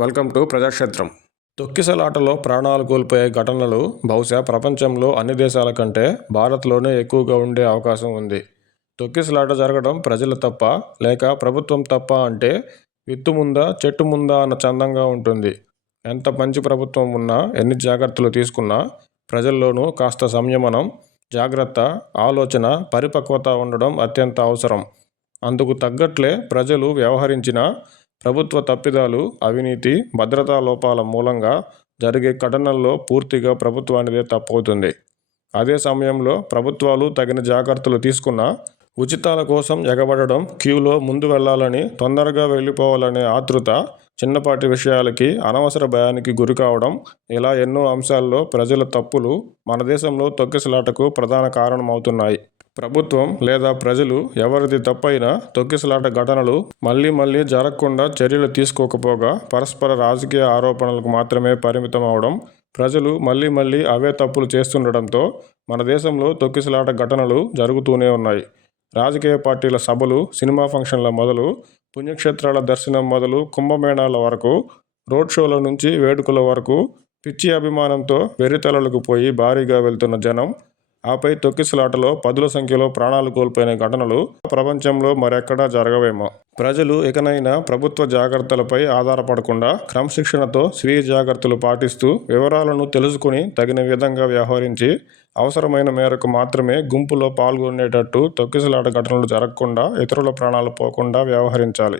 Welcome to ప్రజాక్షేత్రం. తొక్కిసలాటలో ప్రాణాలు కోల్పోయే ఘటనలు బహుశా ప్రపంచంలో అన్ని దేశాల కంటే భారత్లోనే ఎక్కువగా ఉండే అవకాశం ఉంది. తొక్కిసలాట జరగడం ప్రజల తప్ప లేక ప్రభుత్వం తప్ప అంటే విత్తు ముందా చెట్టు ముందా అన్న చందంగా ఉంటుంది. ఎంత మంచి ప్రభుత్వం ఉన్నా, ఎన్ని జాగ్రత్తలు తీసుకున్నా ప్రజల్లోనూ కాస్త సంయమనం, జాగ్రత్త, ఆలోచన, పరిపక్వత ఉండడం అత్యంత అవసరం. అందుకు తగ్గట్లే ప్రజలు వ్యవహరించినా ప్రభుత్వ తప్పిదాలు, అవినీతి, భద్రతా లోపాల మూలంగా జరిగే ఘటనల్లో పూర్తిగా ప్రభుత్వానిదే తప్పవుతుంది. అదే సమయంలో ప్రభుత్వాలు తగిన జాగ్రత్తలు తీసుకున్నా ఉచితాల కోసం ఎగబడడం, క్యూలో ముందు వెళ్లాలని, తొందరగా వెళ్లిపోవాలనే ఆతృత, చిన్నపాటి విషయాలకి అనవసర భయానికి గురికావడం ఇలా ఎన్నో అంశాల్లో ప్రజల తప్పులు మన దేశంలో తొక్కిసలాటకు ప్రధాన కారణమవుతున్నాయి. ప్రభుత్వం లేదా ప్రజలు ఎవరిది తప్పైనా తొక్కిసలాట ఘటనలు మళ్లీ జరగకుండా చర్యలు తీసుకోకపోగా పరస్పర రాజకీయ ఆరోపణలకు మాత్రమే పరిమితం అవడం, ప్రజలు మళ్లీ అవే తప్పులు చేస్తుండడంతో మన దేశంలో తొక్కిసలాట ఘటనలు జరుగుతూనే ఉన్నాయి. రాజకీయ పార్టీల సభలు, సినిమా ఫంక్షన్ల మొదలు, పుణ్యక్షేత్రాల దర్శనం మొదలు కుంభమేళాల వరకు, రోడ్ షోల నుంచి వేడుకల వరకు పిచ్చి అభిమానంతో వెర్రితలలకు పోయి భారీగా వెళ్తున్న జనం, ఆపై తొక్కిసలాటలో పదుల సంఖ్యలో ప్రాణాలు కోల్పోయిన ఘటనలు ప్రపంచంలో మరెక్కడా జరగవేమో. ప్రజలు ఇకనైనా ప్రభుత్వ జాగ్రత్తలపై ఆధారపడకుండా క్రమశిక్షణతో స్వీయ జాగ్రత్తలు పాటిస్తూ వివరాలను తెలుసుకుని తగిన విధంగా వ్యవహరించి అవసరమైన మేరకు మాత్రమే గుంపులో పాల్గొనేటట్టు తొక్కిసలాట ఘటనలు జరగకుండా, ఇతరుల ప్రాణాలు పోకుండా వ్యవహరించాలి.